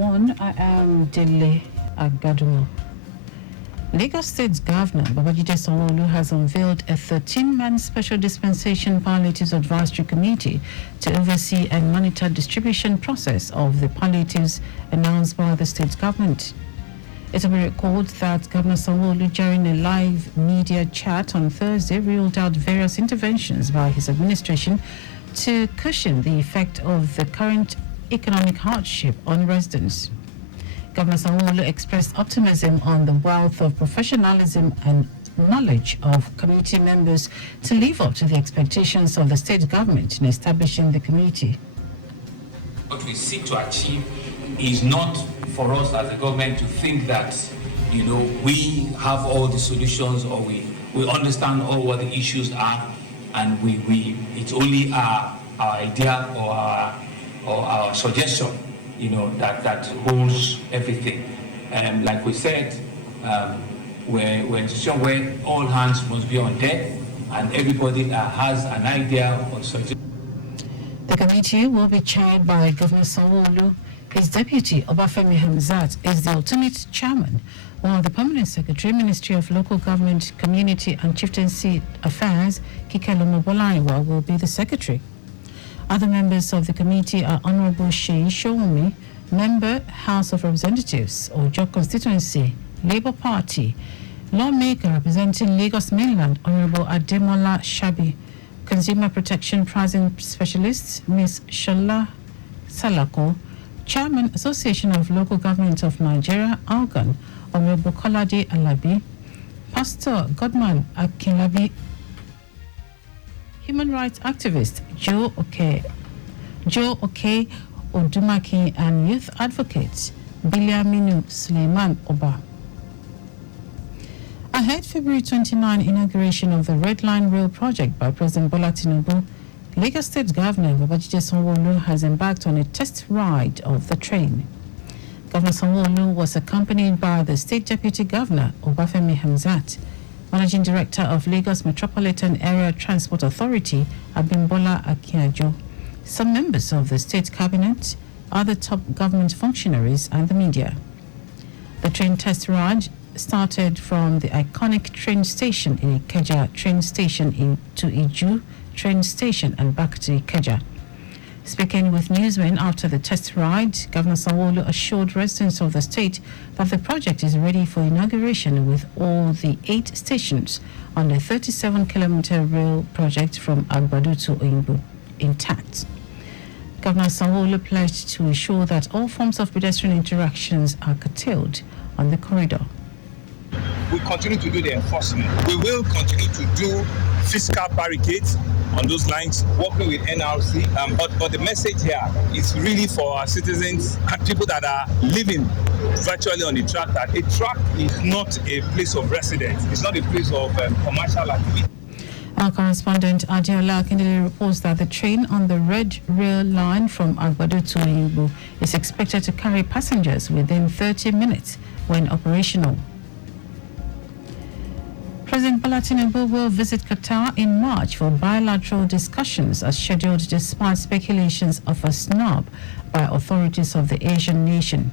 I am Dele Agadumo. Lagos State Governor Babajide Sanwo-Olu has unveiled a 13-man special dispensation palliatives advisory committee to oversee and monitor distribution process of the palliatives announced by the state government. It will be recalled that Governor Sanwo-Olu, during a live media chat on Thursday, ruled out various interventions by his administration to cushion the effect of the current economic hardship on residents. Governor Sanwo-Olu expressed optimism on the wealth of professionalism and knowledge of committee members to live up to the expectations of the state government in establishing the committee. What we seek to achieve is not for us as a government to think that, we have all the solutions, or we understand all what the issues are, and it's only our idea or our suggestion, that holds everything. Like we said, we're in a situation where all hands must be on deck, and everybody that has an idea or suggestion. The committee will be chaired by Governor Sanwo-Olu. His deputy, Obafemi Hamzat, is the alternate chairman, while the permanent secretary, Ministry of Local Government, Community and Chieftaincy Affairs, Kikelomo Bolaiwa, will be the secretary. Other members of the committee are Honorable Sheyi Showumi, member, House of Representatives, Ojo Constituency, Labour Party, lawmaker representing Lagos Mainland, Honorable Ademola Shabi, Consumer Protection Pricing Specialist, Ms. Shola Salako, Chairman, Association of Local Government of Nigeria, Algan, Honorable Kolade Alabi, Pastor Godman Akinlabi, human rights activist Joe Oke Odumaki, and youth advocate Biliaminu Suleiman Oba. Ahead February 29 inauguration of the Red Line Rail project by President Bola Tinubu, Lagos State Governor Babajide Sanwo-Olu has embarked on a test ride of the train. Governor Sanwo-Olu was accompanied by the State Deputy Governor Obafemi Hamzat, Managing Director of Lagos Metropolitan Area Transport Authority, Abimbola Akinjo, some members of the State Cabinet, other top government functionaries, and the media. The train test ride started from the iconic train station in Ikeja train station to Iju train station and back to Ikeja. Speaking with newsmen after the test ride, Governor Sanwo-Olu assured residents of the state that the project is ready for inauguration with all the 8 stations on the 37-kilometer rail project from Agbado to Oyingbo intact. Governor Sanwo-Olu pledged to ensure that all forms of pedestrian interactions are curtailed on the corridor. We continue to do the enforcement. We will continue to do physical barricades on those lines, working with NRC. But the message here is really for our citizens and people that are living virtually on the track, that a track is not a place of residence. It's not a place of commercial activity. Our correspondent Adiola Akindele reports that the train on the Red Rail line from Agbado to Oyingbo is expected to carry passengers within 30 minutes when operational. President Bola Tinubu will visit Qatar in March for bilateral discussions as scheduled, despite speculations of a snub by authorities of the Asian nation.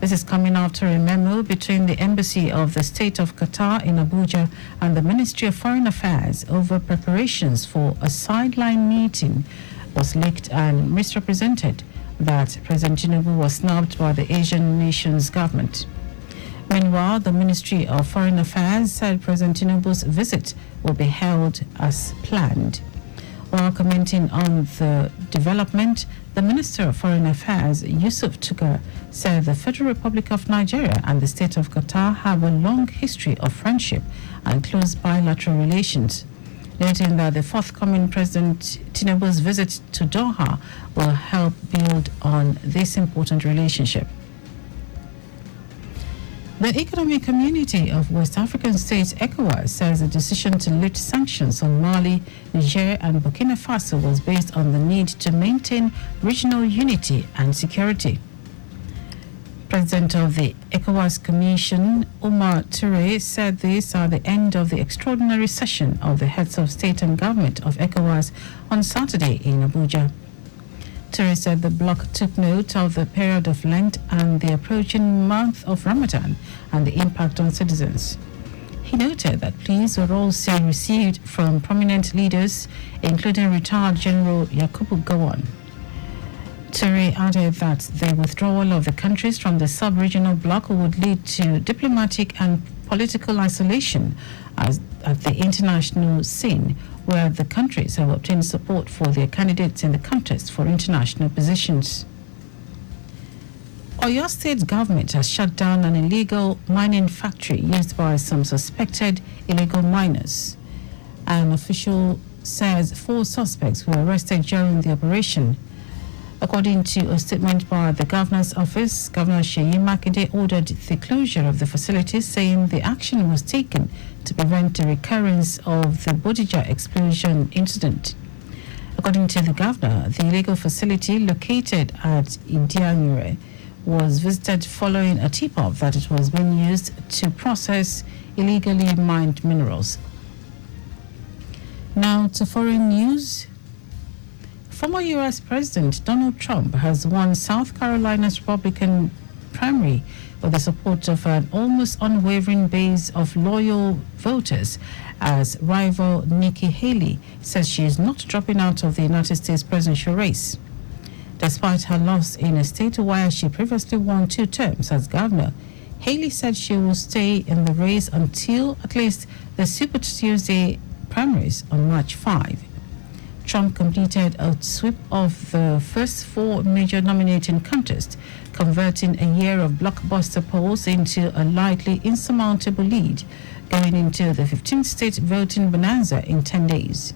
This is coming after a memo between the Embassy of the State of Qatar in Abuja and the Ministry of Foreign Affairs over preparations for a sideline meeting was leaked and misrepresented that President Tinubu was snubbed by the Asian nation's government. Meanwhile, the Ministry of Foreign Affairs said President Tinubu's visit will be held as planned. While commenting on the development, the Minister of Foreign Affairs, Yusuf Tugar, said the Federal Republic of Nigeria and the State of Qatar have a long history of friendship and close bilateral relations, noting that the forthcoming President Tinubu's visit to Doha will help build on this important relationship. The Economic Community of West African States, ECOWAS, says the decision to lift sanctions on Mali, Niger, and Burkina Faso was based on the need to maintain regional unity and security. President of the ECOWAS Commission, Omar Touré, said this at the end of the extraordinary session of the heads of state and government of ECOWAS on Saturday in Abuja. Ture said the bloc took note of the period of Lent and the approaching month of Ramadan and the impact on citizens. He noted that pleas were also received from prominent leaders, including retired General Yakubu Gowon. Ture added that the withdrawal of the countries from the sub-regional bloc would lead to diplomatic and political isolation at the international scene, where the countries have obtained support for their candidates in the contest for international positions. Oyo State government has shut down an illegal mining factory used by some suspected illegal miners. An official says 4 suspects were arrested during the operation. According to a statement by the governor's office, Governor Seyi Makinde ordered the closure of the facility, saying the action was taken to prevent the recurrence of the Bodija explosion incident. According to the governor, the illegal facility located at Idianyure was visited following a tip-off that it was being used to process illegally mined minerals. Now to foreign news. Former U.S. President Donald Trump has won South Carolina's Republican primary with the support of an almost unwavering base of loyal voters, as rival Nikki Haley says she is not dropping out of the United States presidential race. Despite her loss in a state where she previously won 2 terms as governor, Haley said she will stay in the race until at least the Super Tuesday primaries on March 5. Trump completed a sweep of the first 4 major nominating contests, converting a year of blockbuster polls into a likely insurmountable lead, going into the 15th state voting bonanza in 10 days.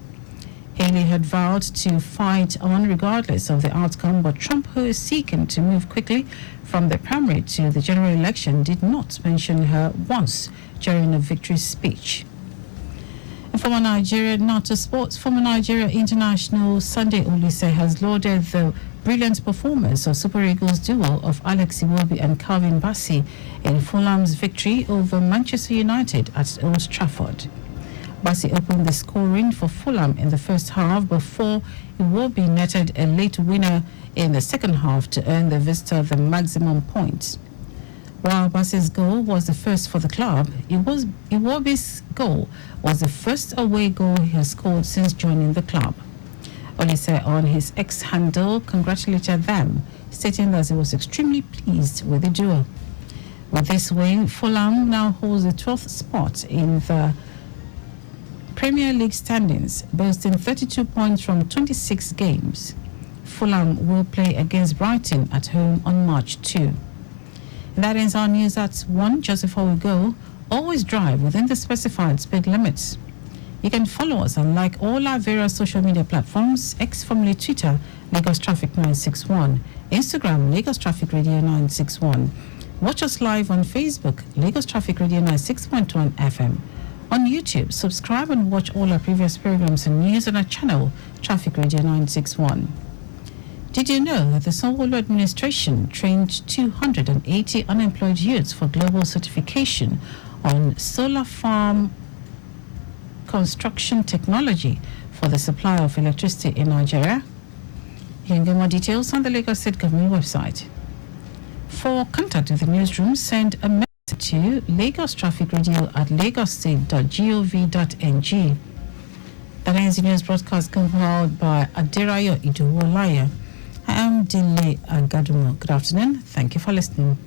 Haley had vowed to fight on regardless of the outcome, but Trump, who is seeking to move quickly from the primary to the general election, did not mention her once during a victory speech. Former Nigeria international Sunday Olise has lauded the brilliant performance of Super Eagles duo of Alex Iwobi and Calvin Bassey in Fulham's victory over Manchester United at Old Trafford. Bassey opened the scoring for Fulham in the first half before Iwobi netted a late winner in the second half to earn the visitor the maximum points. While Bassey's goal was the first for the club, Iwobi's goal was the first away goal he has scored since joining the club. Olise on his X handle congratulated them, stating that he was extremely pleased with the duo. With this win, Fulham now holds the 12th spot in the Premier League standings, boasting 32 points from 26 games. Fulham will play against Brighton at home on March 2. That ends our news at 1. Just before we go, always drive within the specified speed limits. You can follow us and like all our various social media platforms: X, formerly Twitter, Lagos Traffic 961, Instagram, Lagos Traffic Radio 961. Watch us live on Facebook, Lagos Traffic Radio 96.1 FM. On YouTube, subscribe and watch all our previous programs and news on our channel, Traffic Radio 961. Did you know that the Sanwo-Olu administration trained 280 unemployed youths for global certification on solar farm construction technology for the supply of electricity in Nigeria? You can get more details on the Lagos State Government website. For contact with the newsroom, send a message to lagostraficradio@lagosstate.gov.ng. That ends the news broadcast compiled by Aderayo Iduwolaya. I am Dele Agadumo. Good afternoon. Thank you for listening.